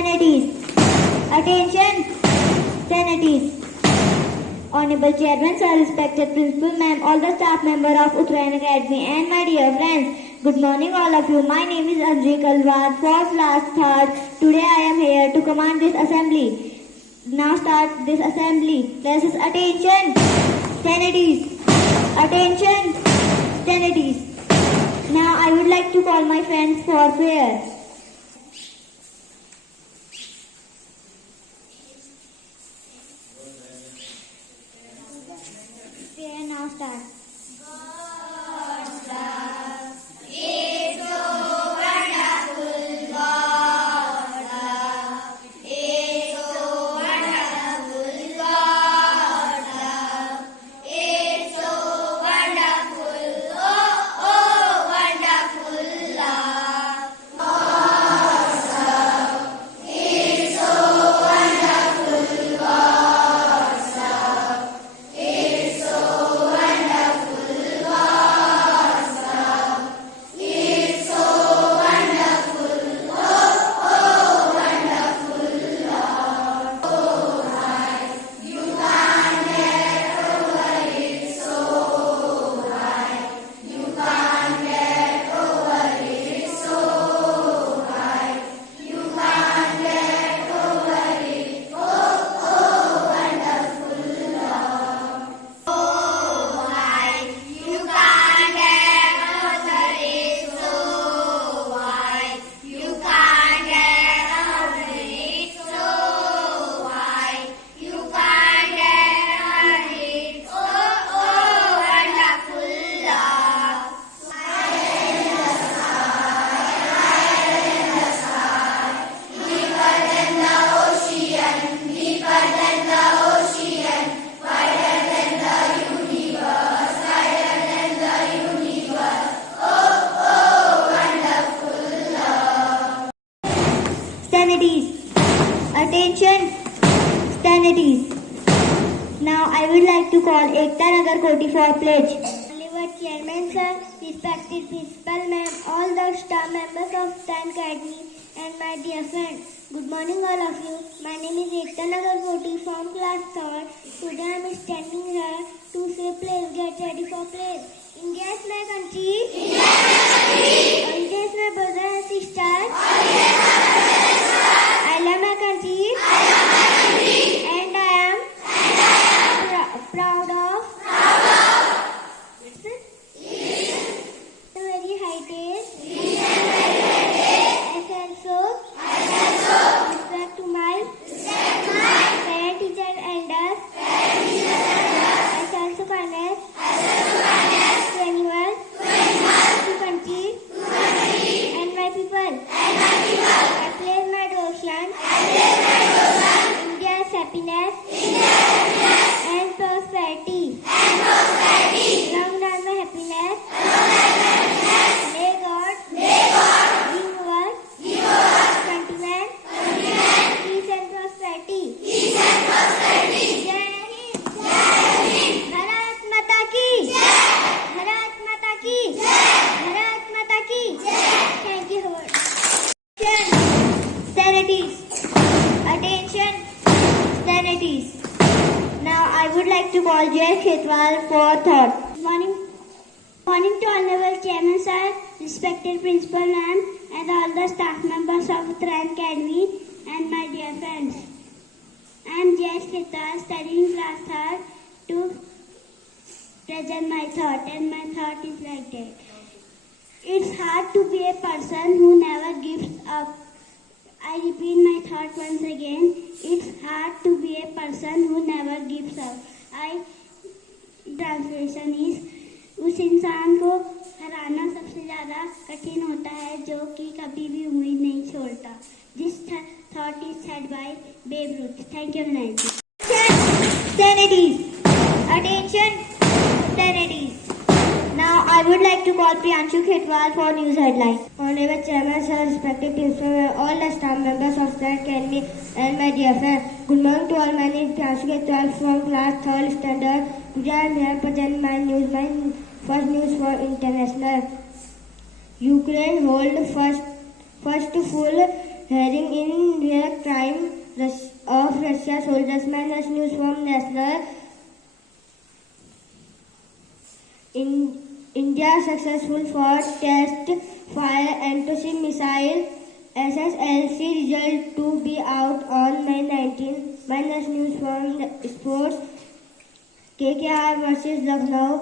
Sanities. Attention. Sanities. Honorable Chairman, Sir, respected Principal, Ma'am, all the staff members of Uttarayan Academy, and my dear friends, good morning all of you. My name is Anjali Kalwar, 4th class 3rd. Today I am here to command this assembly. Now start this assembly. Classes, attention. Sanities. Attention. Sanities. Now I would like to call my friends for prayer. Prayer now start. Sanities. Attention. Sanities. Now I would like to call Ekta Nagar Koti for pledge. Honorable Chairman, Sir, respected Principal, Ma'am, all the staff members of Uttarayan Academy, and my dear friends. Good morning all of you. My name is Ekta Nagar Koti from class 3rd. Today I am standing here to say please get ready for praise. India is my country. India is my brother and sister. I love my country. And I am proud of very high taste. I also respect to my parent, teacher, and elders. I also kindness to anyone, to country, and my people. I place my devotion. India's happiness and prosperity. Long life my happiness. May God give our countrymen peace and prosperity. Jai Hind. Bharat Mata ki. Bharat Mata ki. Bharat Mata ki. Thank you. Sanities. Attention. Sanities. Now I would like to call Jay Khetwal for thought. Morning to Honorable Chairman, Sir, respected Principal, Ma'am, and all the staff members of Uttarayan Academy, and my dear friends. I am Jayesh Khetwal, studying class 3rd, to present my thought, and my thought is like that. It's hard to be a person who never gives up. I repeat my thought once again. It's hard to be a person who never gives up. Translation is, उस इंसान को हराना सबसे ज़्यादा कठिन होता है जो कि कभी भी उम्मीद नहीं छोड़ता. This thought is said by Babe Ruth. Thank you, Nancy. Sanities. Attention. Sanities. Now I would like to call Priyanshu Khetwal for news headlines. Honorable Chairman, Sir, respected Principal, all the staff members of the Academy, and my dear friends. Good morning to all. My name is Priyanshu Khetwal from class 3rd standard. Today I am here to present my news. My first news for international. Ukraine hold first full hearing in real time of Russia soldiers. Minus news from national. India successful for test fire anti-ship missile. SSLC result to be out on May 19. Minus news from the sports. KKR versus Lucknow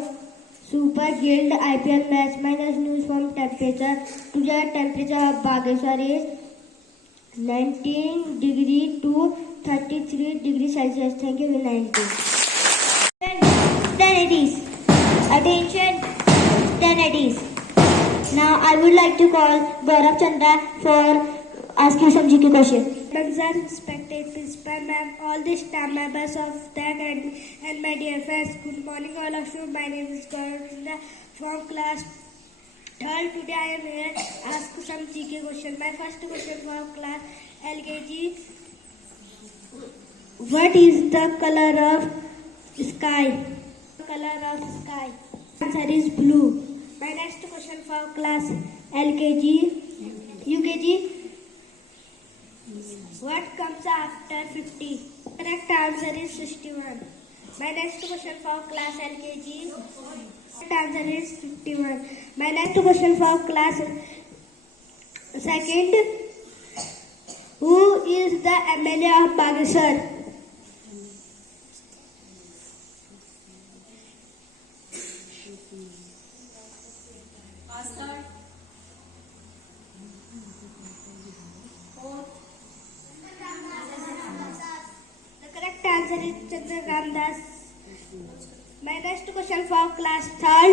Super Guild IPL match. Minus news from temperature. Today temperature of Bageshwar is 19 degree to 33 degree Celsius. Thank you. Have a nice day. Stendities. Attention, stendities. Now I would like to call Gaurav Chandra for asking some GK question. Sir, respected principal ma'am, all the staff members of the academy and my dear friends, good morning all of you. My name is Gaurav Chandra from class 3rd. Today I am here to ask some GK question. My first question from class LKG. What is the color of sky? Color of sky. Answer is blue. My next question for class UKG. What comes after 50? Correct answer is 61. My next question for class LKG. Correct answer is 51. My next question for class 2nd. Who is the MLA of Bageshwar? Answer is Chandra Ramdas. My next question for class 3rd.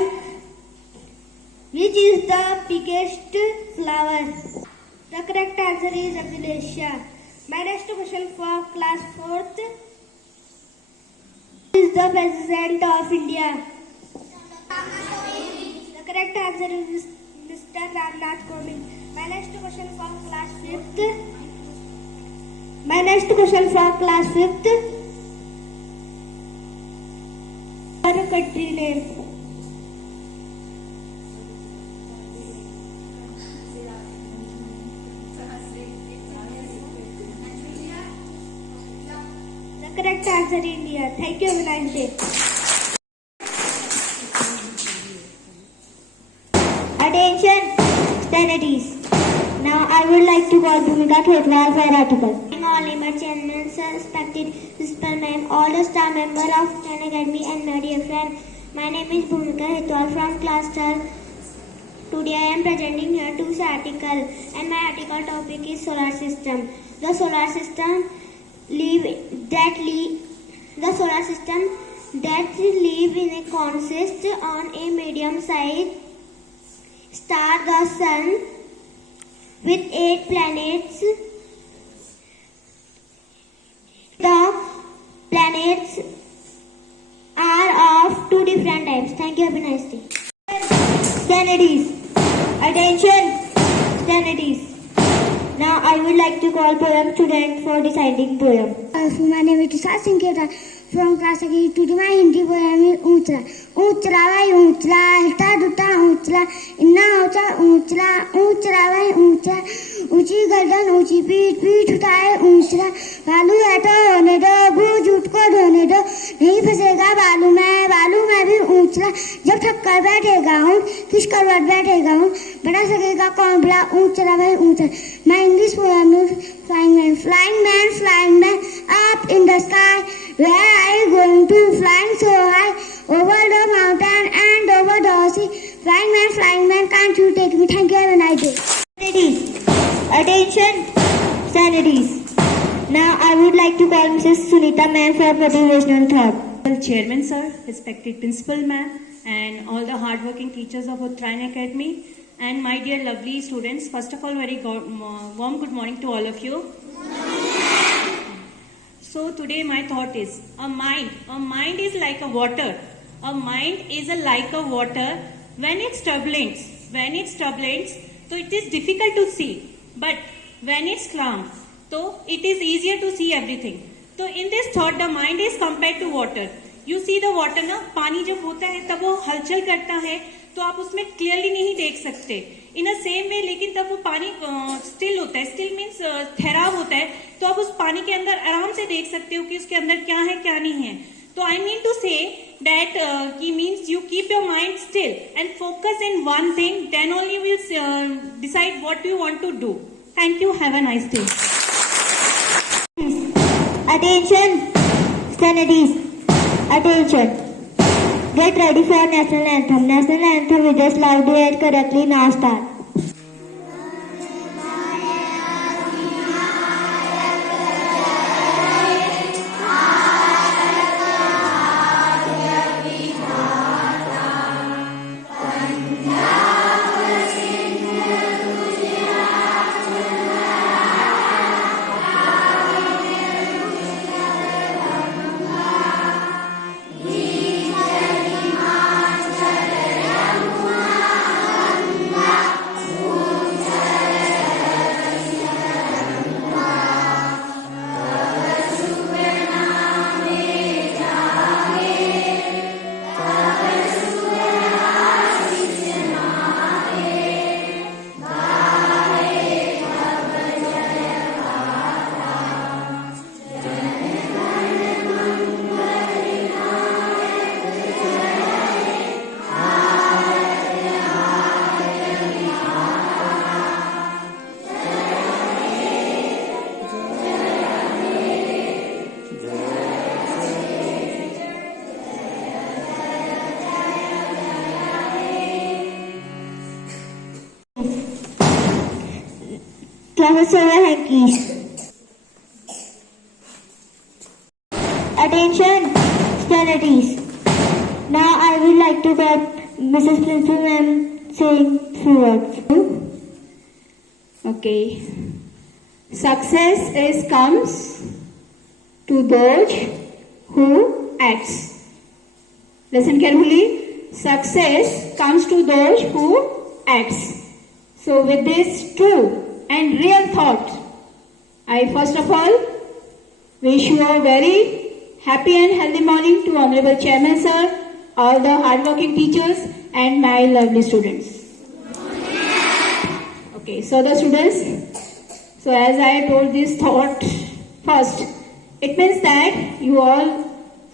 Which is the biggest flower? The correct answer is Azalia. My next question for class 4th. Who is the President of India? The correct answer is Mr. Ramnath Kovind. My next question for class 5th. Our country name. The correct answer is India. Thank you. Have a nice day. Attention, stendities. Now I would like to call Bhumika Khetwal for an article. All Limit Chairman, Sir, respected Principal Ma'am, all the staff member of Khan Academy and my dear friend. My name is Bhumika Khetwal from class 12. Today I am presenting here two article and my article topic is solar system. The solar system that live in a consists on a medium sized star, the sun, with 8 planets. The planets are of 2 different types. Thank you. Have a nice day. Stendities. Attention, stendities. Now I would like to call poem student for deciding poem. My name is Tushar Singh Kheta from class 8. Today my Hindi poem is ऊंचला. ऊंचला भाई ऊंचला, हिलता डुलता ऊंचला, इन्ना ऊंचा ऊंचला, ऊंचला भाई ऊंचा, ऊंची गर्दन ऊंची पीठ, पीठ उठाए ऊंचला, बालू है तो होने दो, गूंज उठ को ढोने दो, नहीं फंसेगा बालू में भी ऊंचला, जब थक कर बैठेगा हूँ, किस करवट बैठेगा हूँ, बड़ा सकेगा कौन बड़ा ऊंचला भाई ऊंचा. My English poem is flying man, up in the sky. Where are you going to? Flying so high, over the mountain and over the sea. Flying man, can't you take me? Thank you. Have a nice day. Stendities. Attention, stendities. Now I would like to call Mrs. Sunita ma'am for motivational thought. Chairman sir, respected principal ma'am, and all the hardworking teachers of Uttarayan Academy, and my dear lovely students. First of all, very warm good morning to all of you. So today my thought is a mind is like a water. A mind is like a water. When it's turbulent, so it is difficult to see. But when it's calm, so it is easier to see everything. So in this thought, the mind is compared to water. You see the water ना, पानी जब होता है तब वो हलचल करता है तो आप उसमें क्लियरली नहीं देख सकते. इन अ सेम वे, लेकिन तब वो पानी स्टिल होता है, स्टिल मीन्स ठहराव होता है, तो आप उस पानी के अंदर आराम से देख सकते हो कि उसके अंदर क्या है क्या नहीं है. तो आई मीन टू से that key means you keep your mind still and focus in one thing, then only you will decide what you want to do. Thank you. Have a nice day. Attention, studies. Attention. Get ready for national anthem. National anthem we just loudly and correctly now start. Classes over hankies. Attention, studies. Now I would like to get Mrs. Principal Ma'am saying few words. Okay. Success comes to those who acts. Listen carefully. Success comes to those who acts. So with this true and real thought, I first of all wish you a very happy and healthy morning to Honorable Chairman Sir, all the hardworking teachers and my lovely students. Okay, so the students, so as I told this thought first, it means that you all,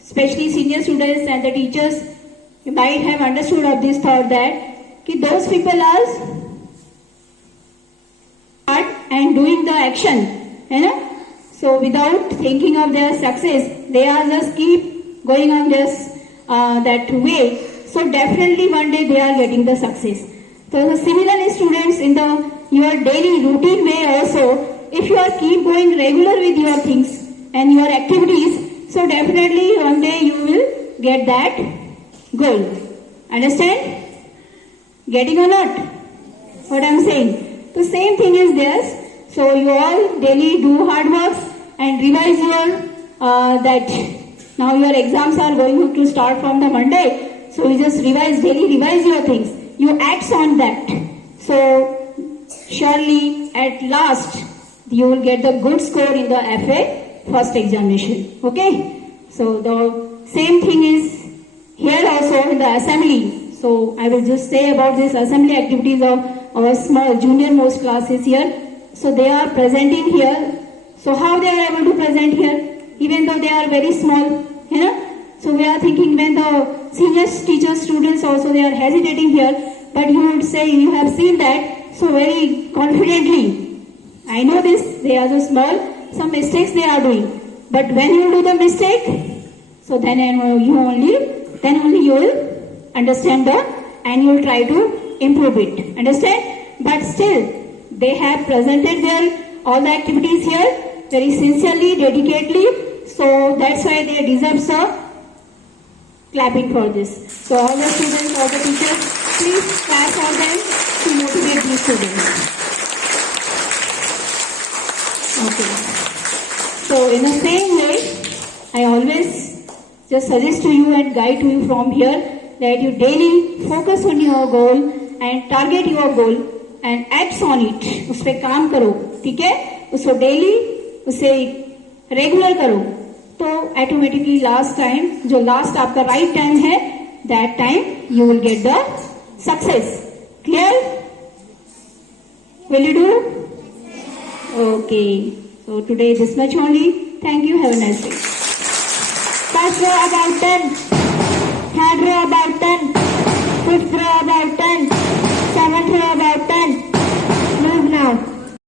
especially senior students and the teachers, you might have understood of this thought that those people are hard and doing the action, you know. So without thinking of their success, they are just keep going on this that way. So definitely one day they are getting the success. So similarly, students, in your daily routine way also, if you are keep going regular with your things and your activities, so definitely one day you will get that goal. Understand? Getting or not? What I am saying? The same thing is there. So you all daily do hard works and revise your that. Now your exams are going to start from the Monday. So you just daily revise your things. You act on that. So surely at last you will get the good score in the FA first examination. Okay? So the same thing is here also in the assembly. So I will just say about this assembly activities of our small junior most classes here. So they are presenting here. So how they are able to present here, even though they are very small, you know. So we are thinking when the senior teachers, students also, they are hesitating here. But you would say, you have seen that so very confidently. I know this, they are so small, some mistakes they are doing. But when you do the mistake, so then only you will understand and you will try to improve it. Understand? But still, they have presented all the activities here very sincerely, dedicatedly. So that's why they deserve clapping for this. So all the students, all the teachers, please clap for them to motivate these students. Okay. So in the same way, I always just suggest to you and guide to you from here that you daily focus on your goal and target your goal and acts on it. उस पे काम करो, ठीक है? उसको daily उसे regular करो, तो ऑटोमेटिकली लास्ट टाइम जो लास्ट आपका राइट टाइम है, that time you will get the success. Clear? Will you do? Okay. So today this much only. Thank you. Have a nice day. First row about done.